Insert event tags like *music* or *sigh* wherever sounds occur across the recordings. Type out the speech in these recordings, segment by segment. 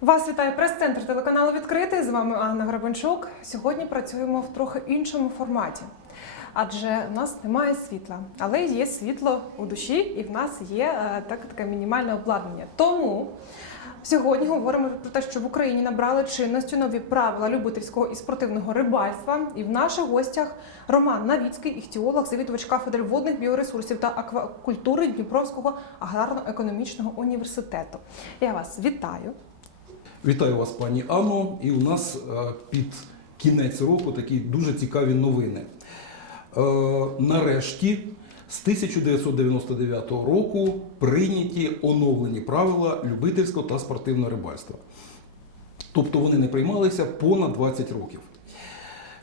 Вас вітає прес-центр телеканалу Відкритий. З вами Анна Грабенчук. Сьогодні працюємо в трохи іншому форматі, адже в нас немає світла, але є світло у душі, і в нас є е, так, таке мінімальне обладнання. Тому сьогодні говоримо про те, що в Україні набрали чинності нові правила любительського і спортивного рибальства. І в наших гостях Роман Навіцький, іхтіолог, завідувач кафедри водних біоресурсів та аквакультури Дніпровського аграрно-економічного університету. Я вас вітаю. Вітаю вас, пані Анно. І у нас е, під кінець року такі дуже цікаві новини. Е, Нарешті з 1999 року прийняті оновлені правила любительського та спортивного рибальства. Тобто вони не приймалися понад 20 років.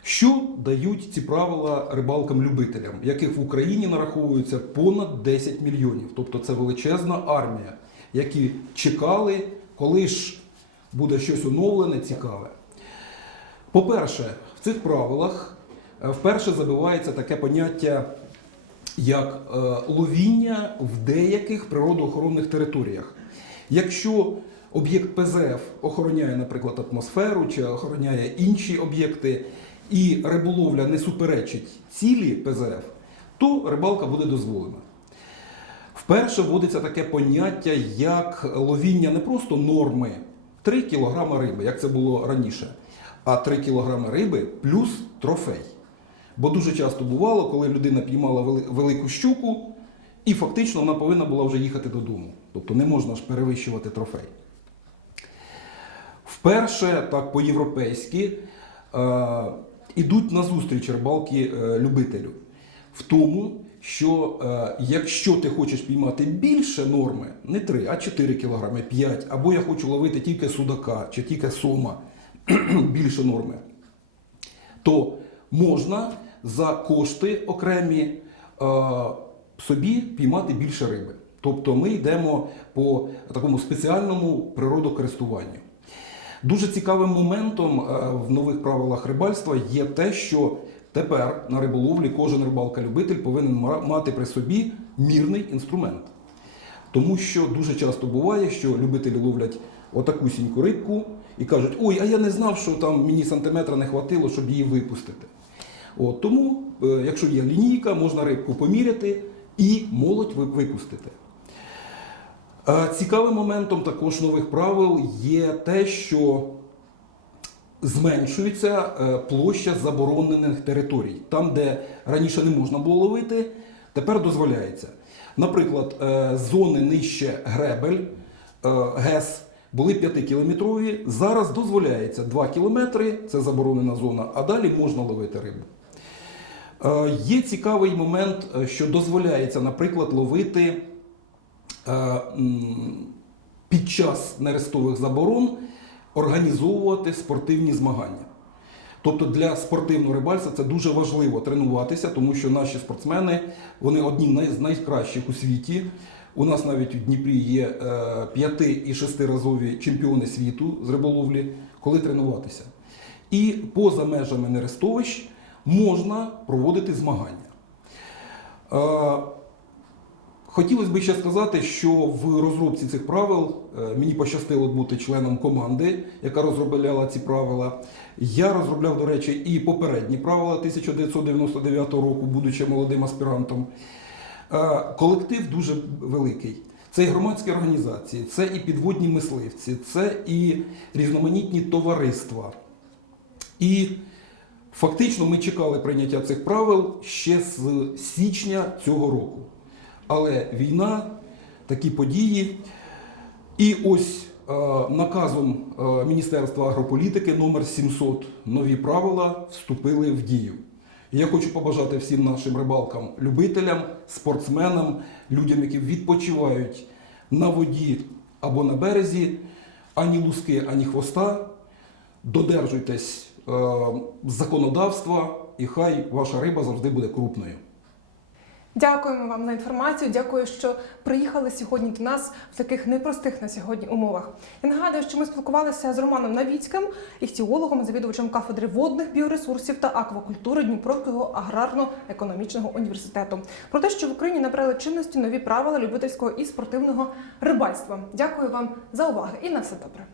Що дають ці правила рибалкам-любителям, яких в Україні нараховується понад 10 мільйонів? Тобто це величезна армія, які чекали, коли ж буде щось оновлене, цікаве. По-перше, в цих правилах е, вперше забивається таке поняття, як е, ловіння в деяких природоохоронних територіях. Якщо об'єкт ПЗФ охороняє, наприклад, атмосферу чи охороняє інші об'єкти, і риболовля не суперечить цілі ПЗФ, то рибалка буде дозволена. Вперше вводиться таке поняття, як ловіння не просто норми 3 кг риби, як це було раніше, а 3 кг риби плюс трофей. Бо дуже часто бувало, коли людина піймала велику щуку, і фактично вона повинна була вже їхати додому. Тобто не можна ж перевищувати трофей. Вперше, так по-європейськи, е, ідуть на зустріч рибалки е, любителю в тому, що е, якщо ти хочеш піймати більше норми, не 3, а 4 кг, 5, або я хочу ловити тільки судака чи тільки сома *clears throat* більше норми, то можна за кошти окремі е, собі піймати більше риби. Тобто ми йдемо по такому спеціальному природокористуванню. Дуже цікавим моментом е, в нових правилах рибальства є те, що тепер на риболовлі кожен рибалка-любитель повинен мати при собі мірний інструмент. Тому що дуже часто буває, що любителі ловлять отакусіньку рибку і кажуть, ой, а я не знав, що там мені сантиметра не хватило, щоб її випустити. От, тому, е, якщо є лінійка, можна рибку поміряти і молодь випустити. Е, Цікавим моментом також нових правил є те, що зменшується е, площа заборонених територій. Там, де раніше не можна було ловити, тепер дозволяється. Наприклад, е, зони нижче гребель, е, ГЕС були 5-кілометрові, зараз дозволяється 2 кілометри, це заборонена зона, а далі можна ловити рибу. Є цікавий момент, що дозволяється, наприклад, ловити під час нерестових заборон організовувати спортивні змагання. Тобто для спортивного рибальства це дуже важливо тренуватися, тому що наші спортсмени вони одні з найкращих у світі. У нас навіть у Дніпрі є е, п'яти і шестиразові чемпіони світу з риболовлі, коли тренуватися. І поза межами нерестовищ можна проводити змагання. Хотілося б ще сказати, що в розробці цих правил е, мені пощастило бути членом команди, яка розробляла ці правила. Я розробляв, до речі, і попередні правила 1999 року, будучи молодим аспірантом. Е, Колектив дуже великий. Це і громадські організації, це і підводні мисливці, це і різноманітні товариства. І фактично ми чекали прийняття цих правил ще з січня цього року. Але війна, такі події. І ось е, наказом е, Міністерства агрополітики номер 700 нові правила вступили в дію. Я хочу побажати всім нашим рибалкам, любителям, спортсменам, людям, які відпочивають на воді або на березі, ані луски, ані хвоста. Додержуйтесь е, законодавства, і хай ваша риба завжди буде крупною. Дякуємо вам за інформацію. Дякую, що приїхали сьогодні до нас в таких непростих на сьогодні умовах. Я нагадую, що ми спілкувалися з Романом Навіцьким, іхтіологом, завідувачем кафедри водних біоресурсів та аквакультури Дніпровського аграрно-економічного університету. Про те, що в Україні набрали чинності нові правила любительського і спортивного рибальства. Дякую вам за увагу і на все добре.